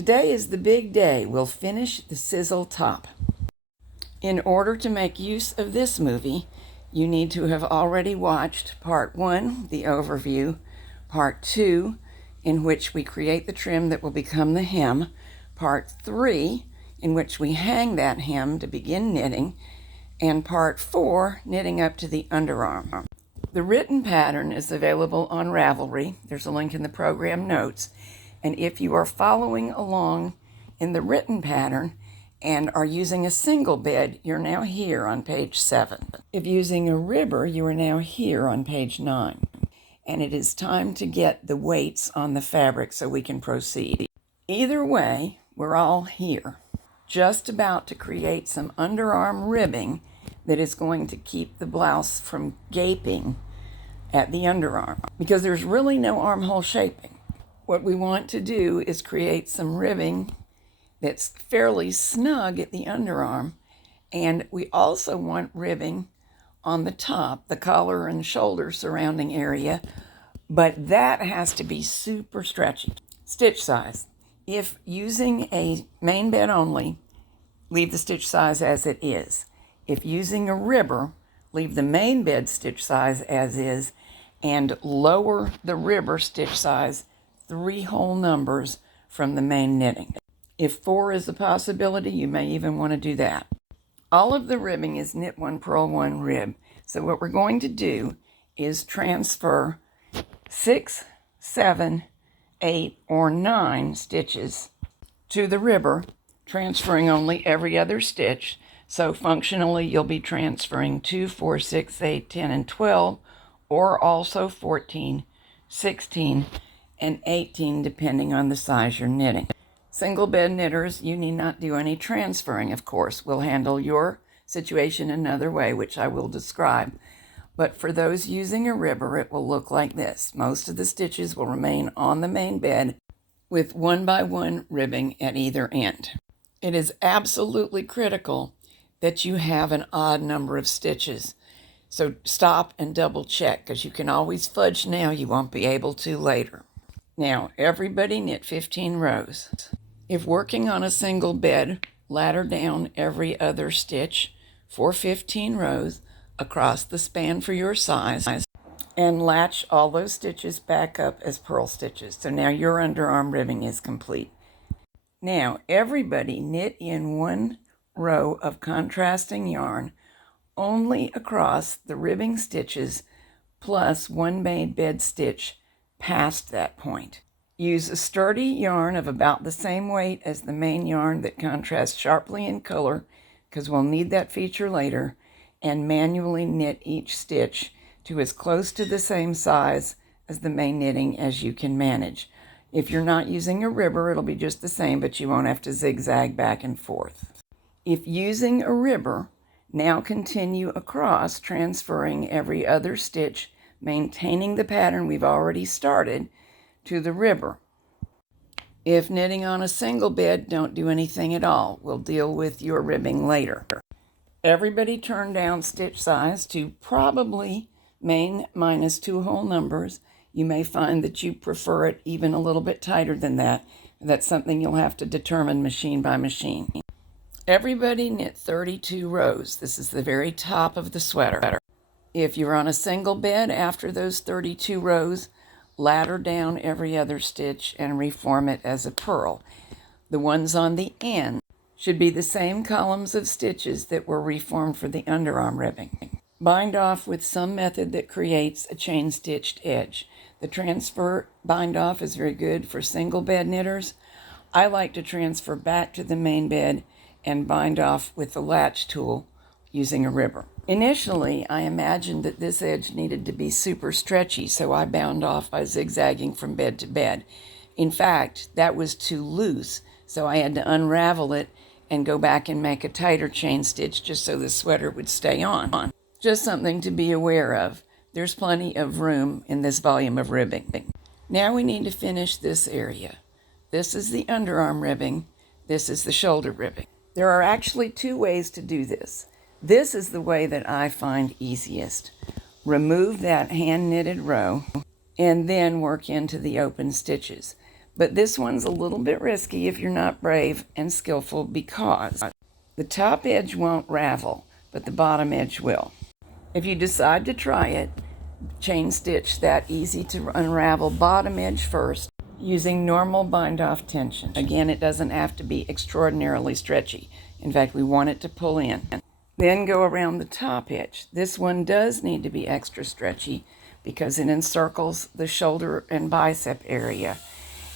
Today is the big day. We'll finish the SIZZLE top. In order to make use of this movie, you need to have already watched Part 1, the overview, Part 2, in which we create the trim that will become the hem, Part 3, in which we hang that hem to begin knitting, and Part 4, knitting up to the underarm. The written pattern is available on Ravelry. There's a link in the program notes. And if you are following along in the written pattern and are using a single bed, you're now here on page 7. If using a ribber, you are now here on page 9. And it is time to get the weights on the fabric so we can proceed. Either way, we're all here, just about to create some underarm ribbing that is going to keep the blouse from gaping at the underarm, because there's really no armhole shaping. What we want to do is create some ribbing that's fairly snug at the underarm, and we also want ribbing on the top, the collar and shoulder surrounding area, but that has to be super stretchy. Stitch size. If using a main bed only, leave the stitch size as it is. If using a ribber, leave the main bed stitch size as is and lower the ribber stitch size 3 whole numbers from the main knitting. If 4 is a possibility, you may even want to do that. All of the ribbing is knit 1, purl 1, rib. So what we're going to do is transfer 6, 7, 8, or 9 stitches to the ribber, transferring only every other stitch. So functionally, you'll be transferring 2, 4, 6, 8, 10, and 12, or also 14, 16, and 18, depending on the size you're knitting. Single bed knitters, you need not do any transferring, of course. We'll handle your situation another way, which I will describe. But for those using a ribber, it will look like this. Most of the stitches will remain on the main bed with 1 by 1 ribbing at either end. It is absolutely critical that you have an odd number of stitches. So stop and double check, because you can always fudge now, you won't be able to later. Now, everybody knit 15 rows. If working on a single bed, ladder down every other stitch for 15 rows across the span for your size, and latch all those stitches back up as purl stitches. So now your underarm ribbing is complete. Now, everybody knit in 1 row of contrasting yarn only across the ribbing stitches plus 1 main bed stitch past that point. Use a sturdy yarn of about the same weight as the main yarn that contrasts sharply in color, because we'll need that feature later, and manually knit each stitch to as close to the same size as the main knitting as you can manage. If you're not using a ribber, it'll be just the same, but you won't have to zigzag back and forth. If using a ribber, now continue across, transferring every other stitch, maintaining the pattern we've already started, to the ribber. If knitting on a single bed, don't do anything at all. We'll deal with your ribbing later. Everybody turn down stitch size to probably main minus 2 whole numbers. You may find that you prefer it even a little bit tighter than that. That's something you'll have to determine machine by machine. Everybody knit 32 rows. This is the very top of the sweater. If you're on a single bed, after those 32 rows, ladder down every other stitch and reform it as a purl. The ones on the end should be the same columns of stitches that were reformed for the underarm ribbing. Bind off with some method that creates a chain stitched edge. The transfer bind off is very good for single bed knitters. I like to transfer back to the main bed and bind off with the latch tool using a ribber. Initially, I imagined that this edge needed to be super stretchy, so I bound off by zigzagging from bed to bed. In fact, that was too loose, so I had to unravel it and go back and make a tighter chain stitch just so the sweater would stay on. Just something to be aware of. There's plenty of room in this volume of ribbing. Now we need to finish this area. This is the underarm ribbing. This is the shoulder ribbing. There are actually 2 ways to do this. This is the way that I find easiest. Remove that hand knitted row and then work into the open stitches. But this one's a little bit risky if you're not brave and skillful, because the top edge won't ravel, but the bottom edge will. If you decide to try it, chain stitch that easy to unravel bottom edge first using normal bind-off tension. Again, it doesn't have to be extraordinarily stretchy. In fact, we want it to pull in. Then go around the top edge. This one does need to be extra stretchy because it encircles the shoulder and bicep area.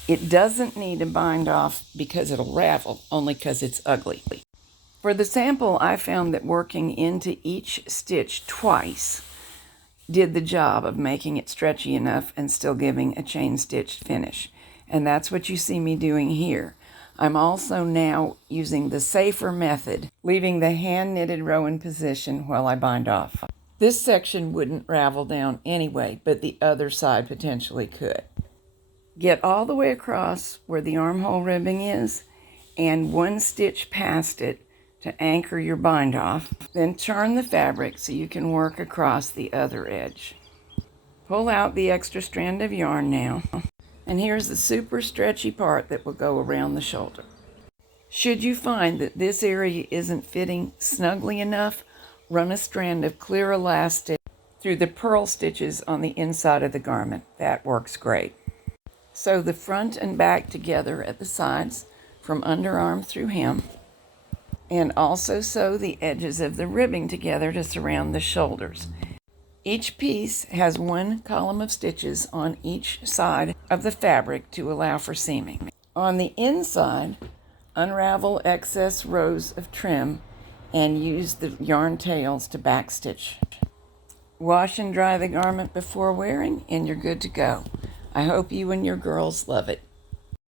It doesn't need to bind off because it'll ravel, only because it's ugly. For the sample, I found that working into each stitch twice did the job of making it stretchy enough and still giving a chain stitched finish. And that's what you see me doing here. I'm also now using the safer method, leaving the hand knitted row in position while I bind off. This section wouldn't ravel down anyway, but the other side potentially could. Get all the way across where the armhole ribbing is and one stitch past it to anchor your bind off. Then turn the fabric so you can work across the other edge. Pull out the extra strand of yarn now. And here's the super stretchy part that will go around the shoulder. Should you find that this area isn't fitting snugly enough, run a strand of clear elastic through the purl stitches on the inside of the garment. That works great. Sew the front and back together at the sides from underarm through hem, and also sew the edges of the ribbing together to surround the shoulders. Each piece has one column of stitches on each side of the fabric to allow for seaming. On the inside, unravel excess rows of trim and use the yarn tails to backstitch. Wash and dry the garment before wearing, and you're good to go. I hope you and your girls love it.